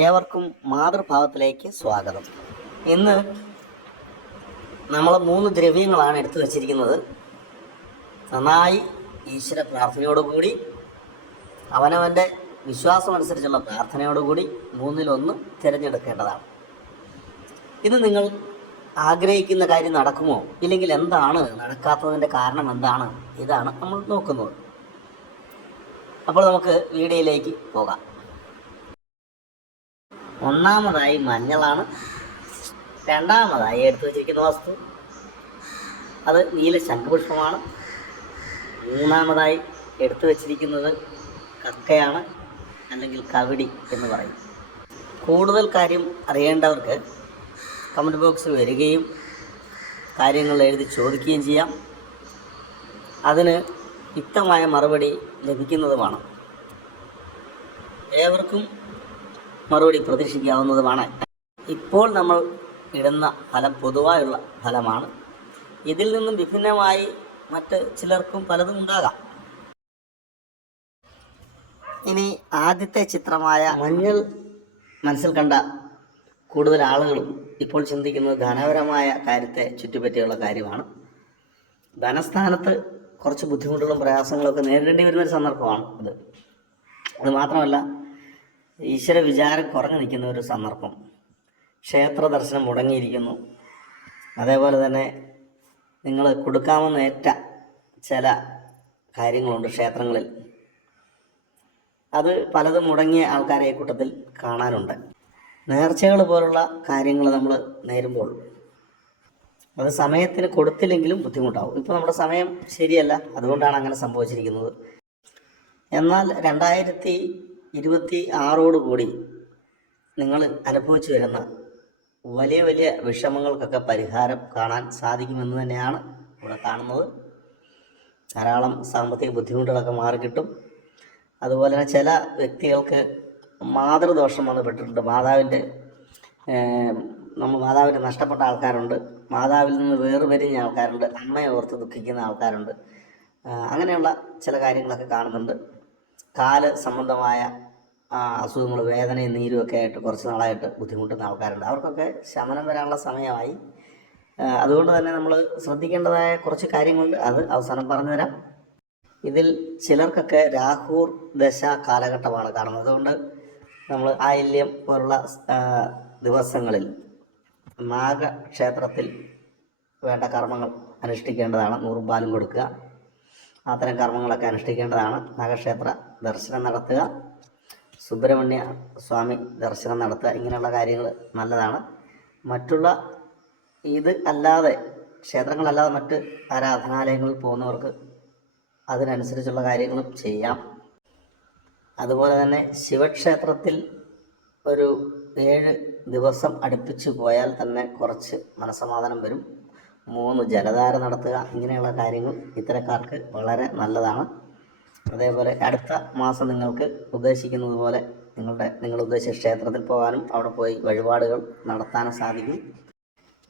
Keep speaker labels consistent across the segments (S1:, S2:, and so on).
S1: ഏവർക്കും മാതൃഭാവത്തിലേക്ക് സ്വാഗതം. ഇന്ന് നമ്മൾ മൂന്ന് ദ്രവ്യങ്ങളാണ് എടുത്തു വച്ചിരിക്കുന്നത്. നന്നായി ഈശ്വര പ്രാർത്ഥനയോടുകൂടി അവനവന്റെ വിശ്വാസമനുസരിച്ചുള്ള പ്രാർത്ഥനയോടുകൂടി മൂന്നിലൊന്ന് തിരഞ്ഞെടുക്കേണ്ടതാണ്. ഇത് നിങ്ങൾ ആഗ്രഹിക്കുന്ന കാര്യം നടക്കുമോ? ഇല്ലെങ്കിൽ എന്താണ് നടക്കാത്തതിന്റെ കാരണം എന്താണ്? ഇതാണ് നമ്മൾ നോക്കുന്നത്. അപ്പോൾ നമുക്ക് വീഡിയോയിലേക്ക് പോകാം. ഒന്നാമതായി മഞ്ഞളാണ്. രണ്ടാമതായി എടുത്തു വച്ചിരിക്കുന്ന വസ്തു. അത് നീല ശംഖുപുഷ്പമാണ്. മൂന്നാമതായി എടുത്തു വച്ചിരിക്കുന്നത് കക്കയാണ് അല്ലെങ്കിൽ കവിടി എന്ന് പറയും. കൂടുതൽ കാര്യം അറിയേണ്ടവർക്ക് കമന്റ് ബോക്സിൽ വരികയും കാര്യങ്ങൾ എഴുതി ചോദിക്കുകയും ചെയ്യാം. അതിന് യുക്തമായ മറുപടി ലഭിക്കുന്നതുമാണ്. ഏവർക്കും മറുപടി പ്രതീക്ഷിക്കാവുന്നതുമാണ്. ഇപ്പോൾ നമ്മൾ ഇടുന്ന ഫലം പൊതുവായുള്ള ഫലമാണ്. ഇതിൽ നിന്നും വിഭിന്നമായി മറ്റ് ചിലർക്കും പലതും ഉണ്ടാകാം. ഇനി ആദ്യത്തെ ചിത്രമായ മഞ്ഞൾ മനസ്സിൽ കണ്ട കൂടുതൽ ആളുകളും ഇപ്പോൾ ചിന്തിക്കുന്നത് ധനപരമായ കാര്യത്തെ ചുറ്റിപ്പറ്റിയുള്ള കാര്യമാണ്. ധനസ്ഥാനത്ത് കുറച്ച് ബുദ്ധിമുട്ടുകളും പ്രയാസങ്ങളും ഒക്കെ നേരിടേണ്ടി വരുന്ന ഒരു സന്ദർഭമാണ് ഇത്. അത് മാത്രമല്ല ഈശ്വര വിചാരം കുറഞ്ഞു നിൽക്കുന്ന ഒരു സന്ദർഭം. ക്ഷേത്ര ദർശനം മുടങ്ങിയിരിക്കുന്നു. അതേപോലെ തന്നെ നിങ്ങൾ കൊടുക്കാമെന്ന് ഏറ്റ ചില കാര്യങ്ങളുണ്ട് ക്ഷേത്രങ്ങളിൽ. അത് പലതും മുടങ്ങിയ ആൾക്കാരെ കൂട്ടത്തിൽ കാണാനുണ്ട്. നേർച്ചകൾ പോലുള്ള കാര്യങ്ങൾ നമ്മൾ നേരുമ്പോൾ അത് സമയത്തിന് കൊടുത്തില്ലെങ്കിലും ബുദ്ധിമുട്ടാവും. ഇപ്പോൾ നമ്മുടെ സമയം ശരിയല്ല. അതുകൊണ്ടാണ് അങ്ങനെ സംഭവിച്ചിരിക്കുന്നത്. എന്നാൽ രണ്ടായിരത്തി ഇരുപത്തി ആറോടുകൂടി നിങ്ങൾ അനുഭവിച്ചു വരുന്ന വലിയ വലിയ വിഷമങ്ങൾക്കൊക്കെ പരിഹാരം കാണാൻ സാധിക്കുമെന്ന് തന്നെയാണ് ഇവിടെ കാണുന്നത്. ധാരാളം സാമ്പത്തിക ബുദ്ധിമുട്ടുകളൊക്കെ മാറിക്കിട്ടും. അതുപോലെ തന്നെ ചില വ്യക്തികൾക്ക് മാതൃദോഷം വന്ന് പെട്ടിട്ടുണ്ട്. മാതാവിന്റെ നമ്മൾ മാതാവിന്റെ നഷ്ടപ്പെട്ട ആൾക്കാരുണ്ട്. മാതാവിൽ നിന്ന് വേർപിരിഞ്ഞ ആൾക്കാരുണ്ട്. അമ്മയെ ഓർത്ത് ദുഃഖിക്കുന്ന ആൾക്കാരുണ്ട്. അങ്ങനെയുള്ള ചില കാര്യങ്ങളൊക്കെ കാണുന്നുണ്ട്. കാൽ സംബന്ധമായ അസുഖങ്ങൾ വേദനയും നീരും ഒക്കെ ആയിട്ട് കുറച്ച് നാളായിട്ട് ബുദ്ധിമുട്ടുന്ന ആൾക്കാരുണ്ട്. അവർക്കൊക്കെ ശമനം വരാനുള്ള സമയമായി. അതുകൊണ്ട് തന്നെ നമ്മൾ ശ്രദ്ധിക്കേണ്ടതായ കുറച്ച് കാര്യങ്ങളുണ്ട്. അത് അവസാനം പറഞ്ഞു തരാം ഇതിൽ ചിലർക്കൊക്കെ രാഹൂർ ദശ കാലഘട്ടമാണ് കാണുന്നത്. അതുകൊണ്ട് നമ്മൾ ആയില്യം പോലുള്ള ദിവസങ്ങളിൽ നാഗക്ഷേത്രത്തിൽ വേണ്ട കർമ്മങ്ങൾ അനുഷ്ഠിക്കേണ്ടതാണ്. നൂറുപാലും കൊടുക്കുക. അത്തരം കർമ്മങ്ങളൊക്കെ അനുഷ്ഠിക്കേണ്ടതാണ്. നാഗക്ഷേത്ര ദർശനം നടത്തുക. സുബ്രഹ്മണ്യ സ്വാമി ദർശനം നടത്തുക ഇങ്ങനെയുള്ള കാര്യങ്ങൾ നല്ലതാണ്. മറ്റുള്ള ഇത് അല്ലാതെ ക്ഷേത്രങ്ങളല്ലാതെ മറ്റ് ആരാധനാലയങ്ങളിൽ പോകുന്നവർക്ക് അതിനനുസരിച്ചുള്ള കാര്യങ്ങളും ചെയ്യാം. അതുപോലെ തന്നെ ശിവക്ഷേത്രത്തിൽ ഒരു ഏഴ് ദിവസം അടുപ്പിച്ച് പോയാൽ തന്നെ കുറച്ച് മനസമാധാനം വരും. മൂന്ന് ജലധാര നടത്തുക ഇങ്ങനെയുള്ള കാര്യങ്ങൾ ഇത്തരക്കാർക്ക് വളരെ നല്ലതാണ്. അതേപോലെ അടുത്ത മാസം നിങ്ങൾക്ക് ഉദ്ദേശിക്കുന്നത് പോലെ നിങ്ങളുടെ നിങ്ങൾ ഉദ്ദേശിച്ച ക്ഷേത്രത്തിൽ പോകാനും അവിടെ പോയി വഴിപാടുകൾ നടത്താനും സാധിക്കും.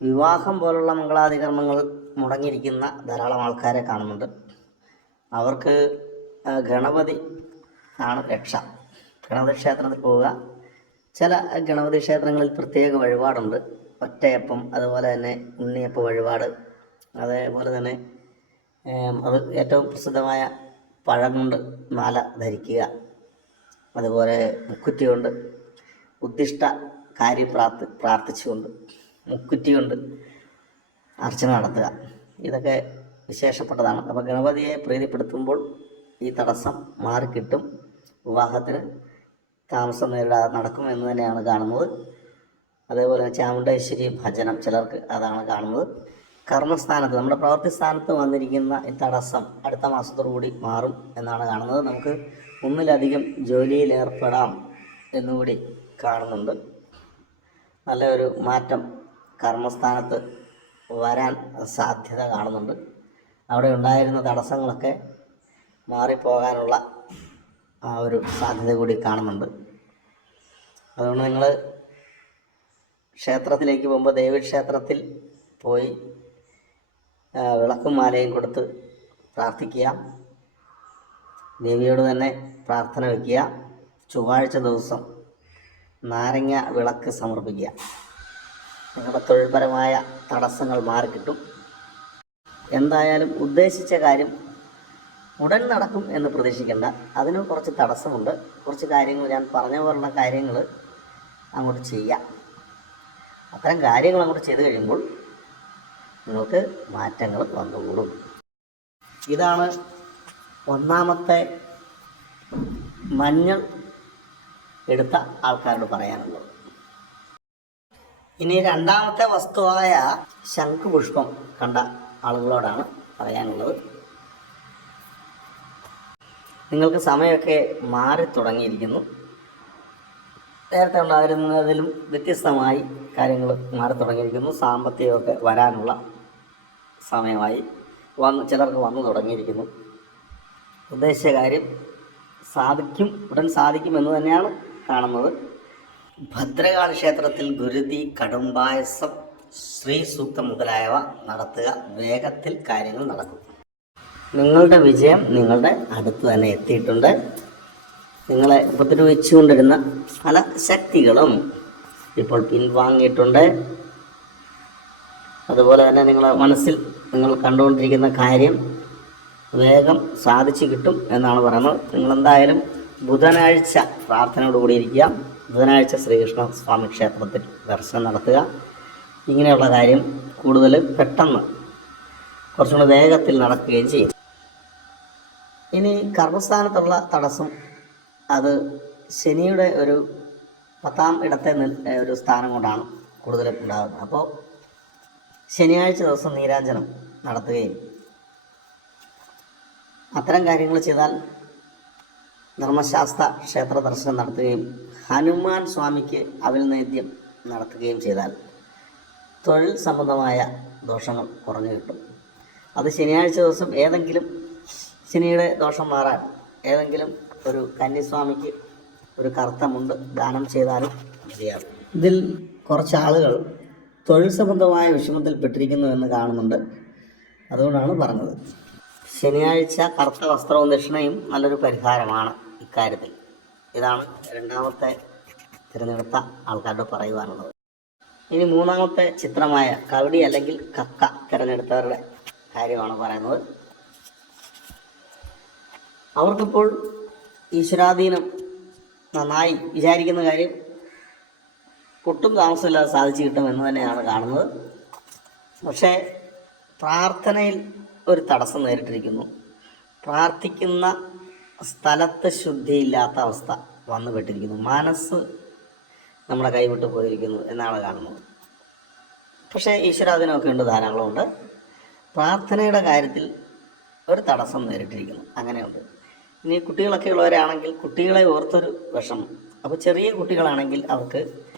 S1: വിവാഹം പോലുള്ള മംഗളാതികർമ്മങ്ങൾ മുടങ്ങിയിരിക്കുന്ന ധാരാളം ആൾക്കാരെ കാണുന്നുണ്ട്. അവർക്ക് ഗണപതി ആണ് രക്ഷ. ഗണപതി ക്ഷേത്രത്തിൽ പോവുക. ചില ഗണപതി ക്ഷേത്രങ്ങളിൽ പ്രത്യേക വഴിപാടുണ്ട്. ഒറ്റയപ്പം അതുപോലെ തന്നെ ഉണ്ണിയപ്പ വഴിപാട് അതേപോലെ തന്നെ അത് ഏറ്റവും പ്രസിദ്ധമായ പഴം കൊണ്ട് മാല ധരിക്കുക. അതുപോലെ മുക്കുറ്റി കൊണ്ട് ഉദ്ദിഷ്ട കാര്യം പ്രാർത്ഥി പ്രാർത്ഥിച്ചുകൊണ്ട് മുക്കുറ്റി കൊണ്ട് അർച്ചന നടത്തുക. ഇതൊക്കെ വിശേഷപ്പെട്ടതാണ്. അപ്പോൾ ഗണപതിയെ പ്രീതിപ്പെടുത്തുമ്പോൾ ഈ തടസ്സം മാറിക്കിട്ടും. വിവാഹത്തിന് താമസം നേരിടാതെ നടക്കും എന്ന് തന്നെയാണ് കാണുന്നത്. അതേപോലെ ചാമുണ്ടേശ്വരി ഭജനം ചിലർക്ക് അതാണ് കാണുന്നത്. കർമ്മസ്ഥാനത്ത് നമ്മുടെ പ്രവൃത്തി സ്ഥാനത്ത് വന്നിരിക്കുന്ന ഈ തടസ്സം അടുത്ത മാസത്തോടുകൂടി മാറും എന്നാണ് കാണുന്നത്. നമുക്ക് ഒന്നിലധികം ജോലിയിൽ ഏർപ്പെടാം എന്നുകൂടി കാണുന്നുണ്ട്. നല്ലൊരു മാറ്റം കർമ്മസ്ഥാനത്ത് വരാൻ സാധ്യത കാണുന്നുണ്ട്. അവിടെ ഉണ്ടായിരുന്ന തടസ്സങ്ങളൊക്കെ മാറിപ്പോകാനുള്ള ആ ഒരു സാധ്യത കൂടി കാണുന്നുണ്ട്. അതുകൊണ്ട് നിങ്ങൾ ക്ഷേത്രത്തിലേക്ക് പോകുമ്പോൾ ദേവീക്ഷേത്രത്തിൽ പോയി വിളക്കും മാലയും കൊടുത്ത് പ്രാർത്ഥിക്കുക. ദേവിയോട് തന്നെ പ്രാർത്ഥന വയ്ക്കുക. ചൊവ്വാഴ്ച ദിവസം നാരങ്ങ വിളക്ക് സമർപ്പിക്കുക. നിങ്ങളുടെ തൊഴിൽപരമായ തടസ്സങ്ങൾ മാറിക്കിട്ടും. എന്തായാലും ഉദ്ദേശിച്ച കാര്യം ഉടൻ നടക്കും എന്ന് പ്രതീക്ഷിക്കേണ്ട. അതിന് കുറച്ച് തടസ്സമുണ്ട്. കുറച്ച് കാര്യങ്ങൾ ഞാൻ പറഞ്ഞ പോലുള്ള കാര്യങ്ങൾ അങ്ങോട്ട് ചെയ്യാം. അത്തരം കാര്യങ്ങൾ അങ്ങോട്ട് ചെയ്തു കഴിയുമ്പോൾ നിങ്ങൾക്ക് മാറ്റങ്ങൾ വന്നുകൂടും. ഇതാണ് ഒന്നാമത്തെ മഞ്ഞൾ എടുത്ത ആൾക്കാരോട് പറയാനുള്ളത്. ഇനി രണ്ടാമത്തെ വസ്തുവായ ശംഖുപുഷ്പം കണ്ട ആളുകളോടാണ് പറയാനുള്ളത്. നിങ്ങൾക്ക് സമയമൊക്കെ മാറി തുടങ്ങിയിരിക്കുന്നു. നേരത്തെ ഉണ്ടായിരുന്നതിലും വ്യത്യസ്തമായി കാര്യങ്ങൾ മാറി തുടങ്ങിയിരിക്കുന്നു. സാമ്പത്തികമൊക്കെ വരാനുള്ള സമയമായി വന്ന് ചിലർക്ക് വന്നു തുടങ്ങിയിരിക്കുന്നു. ഉദ്ദേശിച്ച കാര്യം സാധിക്കും ഉടൻ സാധിക്കും എന്ന് തന്നെയാണ് കാണുന്നത്. ഭദ്രകാളി ക്ഷേത്രത്തിൽ ഗുരുതി കടുംബായസം ശ്രീ സൂക്തം മുതലായവ നടത്തുക വേഗത്തിൽ കാര്യങ്ങൾ നടക്കും. നിങ്ങളുടെ വിജയം നിങ്ങളുടെ അടുത്ത് തന്നെ എത്തിയിട്ടുണ്ട്. നിങ്ങളെ ഉപദ്രവിച്ചുകൊണ്ടിരുന്ന പല ശക്തികളും ഇപ്പോൾ പിൻവാങ്ങിയിട്ടുണ്ട്. അതുപോലെ തന്നെ നിങ്ങളെ മനസ്സിൽ നിങ്ങൾ കണ്ടുകൊണ്ടിരിക്കുന്ന കാര്യം വേഗം സാധിച്ചു കിട്ടും എന്നാണ് പറയുന്നത്. നിങ്ങളെന്തായാലും ബുധനാഴ്ച പ്രാർത്ഥനയോടുകൂടി ഇരിക്കുക. ബുധനാഴ്ച ശ്രീകൃഷ്ണ സ്വാമി ക്ഷേത്രത്തിൽ ദർശനം നടത്തുക. ഇങ്ങനെയുള്ള കാര്യം കൂടുതൽ പെട്ടെന്ന് കുറച്ചും കൂടെ വേഗത്തിൽ നടക്കുകയും ചെയ്യും. ഇനി കർമ്മസ്ഥാനത്തുള്ള തടസ്സം അത് ശനിയുടെ ഒരു പത്താം ഇടത്തെ ഒരു സ്ഥാനം കൊണ്ടാണ് കൂടുതലും ഉണ്ടാകുന്നത്. അപ്പോൾ ശനിയാഴ്ച ദിവസം നീരാഞ്ജനം നടത്തുകയും അത്തരം കാര്യങ്ങൾ ചെയ്താൽ ധർമ്മശാസ്ത്ര ക്ഷേത്ര ദർശനം നടത്തുകയും ഹനുമാൻ സ്വാമിക്ക് അവിൽ നൈദ്യം നടത്തുകയും ചെയ്താൽ തൊഴിൽ സംബന്ധമായ ദോഷങ്ങൾ കുറഞ്ഞു കിട്ടും. അത് ശനിയാഴ്ച ദിവസം ഏതെങ്കിലും ശനിയുടെ ദോഷം മാറാൻ ഏതെങ്കിലും ഒരു കന്യസ്വാമിക്ക് ഒരു കറുത്ത മുണ്ട് ദാനം ചെയ്താലും മതിയാകും. ഇതിൽ കുറച്ച് ആളുകൾ തൊഴിൽ സംബന്ധമായ വിഷമത്തിൽ പെട്ടിരിക്കുന്നു എന്ന് കാണുന്നുണ്ട്. അതുകൊണ്ടാണ് പറഞ്ഞത്. ശനിയാഴ്ച കറുത്ത വസ്ത്രവും ദക്ഷിണയും നല്ലൊരു പരിഹാരമാണ് ഇക്കാര്യത്തിൽ. ഇതാണ് രണ്ടാമത്തെ തിരഞ്ഞെടുത്ത ആൾക്കാരോട് പറയുവാനുള്ളത്. ഇനി മൂന്നാമത്തെ ചിത്രമായ കവടി അല്ലെങ്കിൽ കക്ക തിരഞ്ഞെടുത്തവരുടെ കാര്യമാണ് പറയുന്നത്. അവർക്കിപ്പോൾ ഈശ്വരാധീനം നന്നായി വിചാരിക്കുന്ന കാര്യം ഒട്ടും താമസമില്ലാതെ സാധിച്ചു കിട്ടും എന്ന് തന്നെയാണ് കാണുന്നത്. പക്ഷേ പ്രാർത്ഥനയിൽ ഒരു തടസ്സം നേരിട്ടിരിക്കുന്നു. പ്രാർത്ഥിക്കുന്ന സ്ഥലത്ത് ശുദ്ധിയില്ലാത്ത അവസ്ഥ വന്നുപെട്ടിരിക്കുന്നു. മനസ്സ് നമ്മുടെ കൈവിട്ട് പോയിരിക്കുന്നു എന്നാണ് കാണുന്നത്. പക്ഷേ ഈശ്വരാധീനമൊക്കെ ഉണ്ട് ധാരാളമുണ്ട്. പ്രാർത്ഥനയുടെ കാര്യത്തിൽ ഒരു തടസ്സം നേരിട്ടിരിക്കുന്നു. അങ്ങനെയുണ്ട്. ഇനി കുട്ടികളൊക്കെ ഉള്ളവരാണെങ്കിൽ കുട്ടികളെ ഓർത്തൊരു വിഷമം. അപ്പോൾ ചെറിയ കുട്ടികളാണെങ്കിൽ അവർക്ക്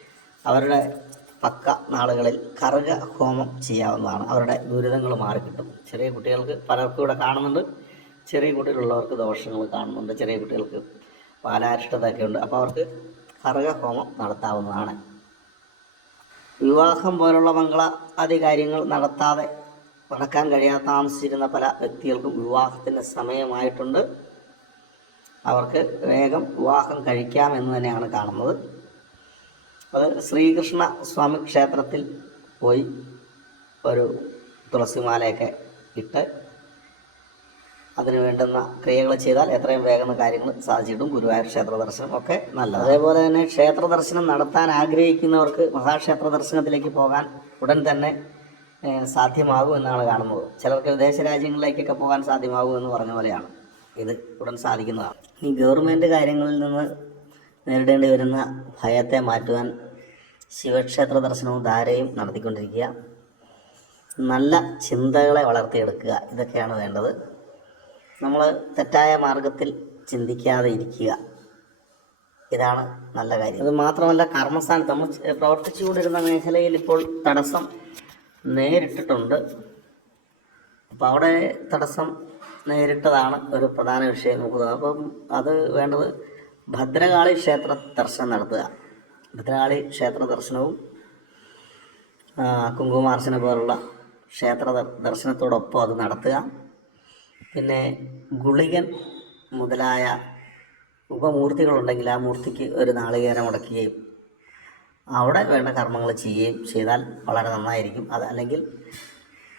S1: അവരുടെ പക്ക നാളുകളിൽ കറുക ഹോമം ചെയ്യാവുന്നതാണ്. അവരുടെ ദുരിതങ്ങൾ മാറിക്കിട്ടും. ചെറിയ കുട്ടികൾക്ക് പലർക്കും ഇവിടെ കാണുന്നുണ്ട്. ചെറിയ കുട്ടികളുള്ളവർക്ക് ദോഷങ്ങൾ കാണുന്നുണ്ട്. ചെറിയ കുട്ടികൾക്ക് പാലാരിഷ്ടതയൊക്കെ ഉണ്ട് അപ്പോൾ അവർക്ക് കറുക ഹോമം നടത്താവുന്നതാണ്. വിവാഹം പോലുള്ള മംഗള ആദ്യ കാര്യങ്ങൾ നടത്താതെ നടക്കാൻ കഴിയാതെ താമസിച്ചിരുന്ന പല വ്യക്തികൾക്കും വിവാഹത്തിന്റെ സമയമായിട്ടുണ്ട്. അവർക്ക് വേഗം വിവാഹം കഴിക്കാം എന്ന് തന്നെയാണ് കാണുന്നത്. അത് ശ്രീകൃഷ്ണ സ്വാമി ക്ഷേത്രത്തിൽ പോയി ഒരു തുളസിമാലയൊക്കെ ഇട്ട് അതിന് വേണ്ടുന്ന ക്രിയകൾ ചെയ്താൽ എത്രയും വേഗം കാര്യങ്ങൾ സാധിച്ചിട്ടും ഗുരുവായൂർ ക്ഷേത്ര ദർശനം ഒക്കെ നല്ലത്. അതേപോലെ തന്നെ ക്ഷേത്ര ദർശനം നടത്താൻ ആഗ്രഹിക്കുന്നവർക്ക് മഹാക്ഷേത്ര ദർശനത്തിലേക്ക് പോകാൻ ഉടൻ തന്നെ സാധ്യമാകും എന്നാണ് കാണുന്നത്. ചിലർക്ക് വിദേശ രാജ്യങ്ങളിലേക്കൊക്കെ പോകാൻ സാധ്യമാകും എന്ന് പറഞ്ഞ പോലെയാണ് ഇത് ഉടൻ സാധിക്കുന്നതാണ്. ഈ ഗവൺമെന്റ് കാര്യങ്ങളിൽ നിന്ന് നേരിടേണ്ടി വരുന്ന ഭയത്തെ മാറ്റുവാൻ ശിവക്ഷേത്ര ദർശനവും ധാരയും നടത്തിക്കൊണ്ടിരിക്കുക. നല്ല ചിന്തകളെ വളർത്തിയെടുക്കുക. ഇതൊക്കെയാണ് വേണ്ടത്. നമ്മൾ തെറ്റായ മാർഗത്തിൽ ചിന്തിക്കാതെ ഇരിക്കുക. ഇതാണ് നല്ല കാര്യം. അത് മാത്രമല്ല കർമ്മസ്ഥാനത്ത് നമ്മൾ പ്രവർത്തിച്ചുകൊണ്ടിരുന്ന മേഖലയിൽ ഇപ്പോൾ തടസ്സം നേരിട്ടിട്ടുണ്ട്. അപ്പോൾ അവിടെ തടസ്സം നേരിട്ടതാണ് ഒരു പ്രധാന വിഷയം നോക്കുന്നത്. അപ്പം അത് വേണ്ടത് ഭദ്രകാളി ക്ഷേത്ര ദർശനം നടത്തുക. ഭദ്രകാളി ക്ഷേത്ര ദർശനവും കുങ്കുമാർച്ചന പോലുള്ള ക്ഷേത്ര ദർശനത്തോടൊപ്പം അത് നടത്തുക. പിന്നെ ഗുളികൻ മുതലായ ഉപമൂർത്തികളുണ്ടെങ്കിൽ ആ മൂർത്തിക്ക് ഒരു നാളികേരം മുടക്കുകയും അവിടെ വേണ്ട കർമ്മങ്ങൾ ചെയ്യുകയും ചെയ്താൽ വളരെ നന്നായിരിക്കും. അത് അല്ലെങ്കിൽ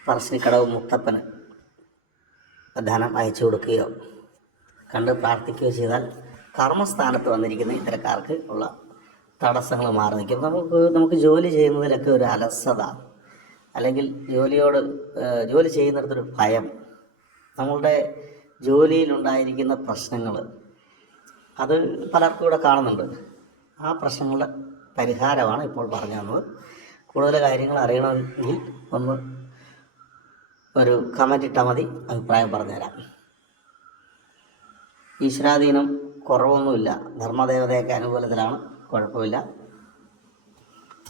S1: പറശ്ശിനിക്കടവ് മുത്തപ്പന് ധനം അയച്ചു കൊടുക്കുകയോ കണ്ട് പ്രാർത്ഥിക്കുകയോ ചെയ്താൽ കർമ്മസ്ഥാനത്ത് വന്നിരിക്കുന്ന ഇത്തരക്കാർക്ക് ഉള്ള തടസ്സങ്ങൾ മാറി നിൽക്കും. നമുക്ക് നമുക്ക് ജോലി ചെയ്യുന്നതിലൊക്കെ ഒരു അലസത അല്ലെങ്കിൽ ജോലിയോട് ജോലി ചെയ്യുന്നിടത്തൊരു ഭയം നമ്മളുടെ ജോലിയിലുണ്ടായിരിക്കുന്ന പ്രശ്നങ്ങൾ അത് പലർക്കും ഇവിടെ കാണുന്നുണ്ട്. ആ പ്രശ്നങ്ങളുടെ പരിഹാരമാണ് ഇപ്പോൾ പറഞ്ഞു തന്നത്. കൂടുതൽ കാര്യങ്ങൾ അറിയണമെങ്കിൽ ഒന്ന് ഒരു കമന്റ് ഇട്ടാൽ മതി. അഭിപ്രായം പറഞ്ഞുതരാം. ഈശ്വരാധീനം കുറവൊന്നുമില്ല. ധർമ്മദേവതയൊക്കെ അനുകൂലത്തിലാണ്. കുഴപ്പമില്ല.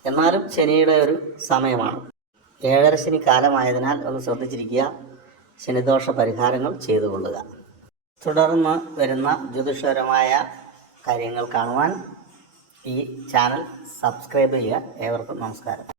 S1: എന്നാലും ശനിയുടെ ഒരു സമയമാണ്. ഏഴര ശനി കാലമായതിനാൽ ഒന്ന് ശ്രദ്ധിച്ചിരിക്കുക. ശനിദോഷ പരിഹാരങ്ങൾ ചെയ്തു കൊള്ളുക. തുടർന്ന് വരുന്ന ജ്യോതിഷപരമായ കാര്യങ്ങൾ കാണുവാൻ ഈ ചാനൽ സബ്സ്ക്രൈബ് ചെയ്യുക. ഏവർക്കും നമസ്കാരം.